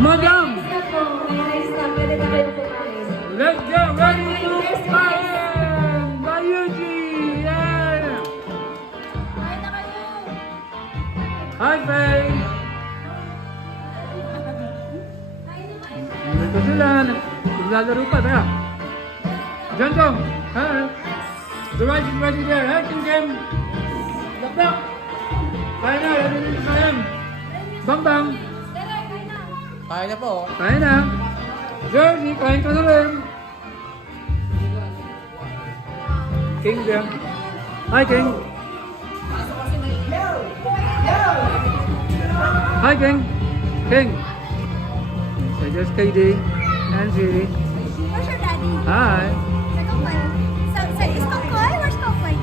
Madam! May rice na po. May rice na. Pwede na kayo kumain. Let's get ready to begin! By Eugene! Yeah! Kain na kayo. Hi, Faye! Ito sila. Naglalaro pa, tara. Diyan, Tom. Hi. The rice is ready there. Hi, Kim Kim. Laplak. Kaya na. Ready na kain. Bang Bang. Kain na. Kaya na po. Kaya na. Jersey, kain ka na rin. King Kim. Hi, King. Hi, King. King. So just KD and Siri. Where's your daddy? Hi. Sa Kokoy. Is Kokoy? Where's Kokoy?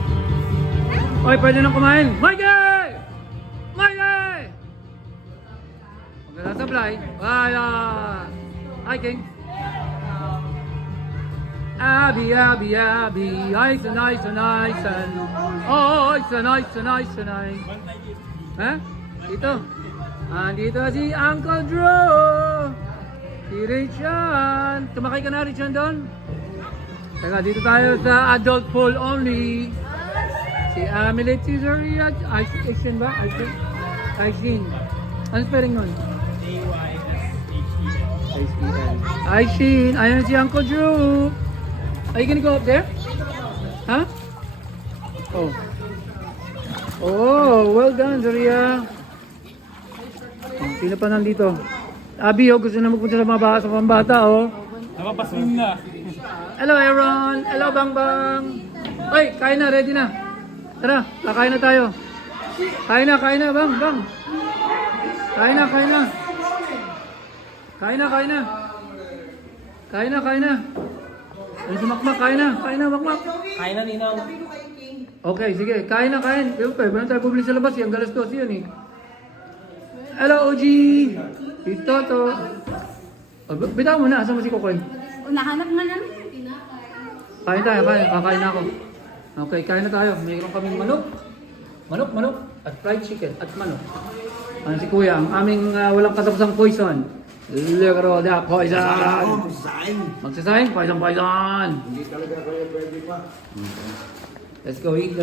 Oy, pwede nang kumain. Mikey! Mikey! Maganda supply. Hi, King. Abby, Abby, Abby. Nice and nice and nice and... Oh, it's a nice and nice and nice. Ha? Dito. Andito si Uncle Drew. Si Richard. Tumakay ka na, Richard, doon? Teka, dito tayo sa adult pool only. Si Amelie Tizoria. Aishin ba? Aishin. Ano spelling nun? A-Y-S-H-E-N. Aishin. Ayan si Uncle Drew. Are you gonna go up there? Huh? Oh. Oh, well done, Zoria. Sino pa nandito? Abi, oh, gusto na magpunta sa mga bata, sa pambata, oh. Napapaswim na. Hello, Aaron. Hello, Bang Bang. Oy, kain na, ready na. Tara, kakain na tayo. Kain na, Bang Bang. Kain na. Kain na, kain na. Ano si Makmak? Kain na, Makmak. Kaya na, Ninang. Okay, sige, kain na. Pero pwede tayo bumili sa labas, yung galas 12 yun eh. Hello, OG. Ito, to. Oh, bitaw mo na, asan mo si Kokoy? Nahanap nga namin. Kain tayo, kakain na ako. Okay, kain na tayo. Mayroon kaming manok. At fried chicken, at manok. Ano si Kuya, ang aming walang katapusang poison. Look at all that poison! Magsasayin? Poison! Hindi talaga kayo pwede pa. Let's go eat.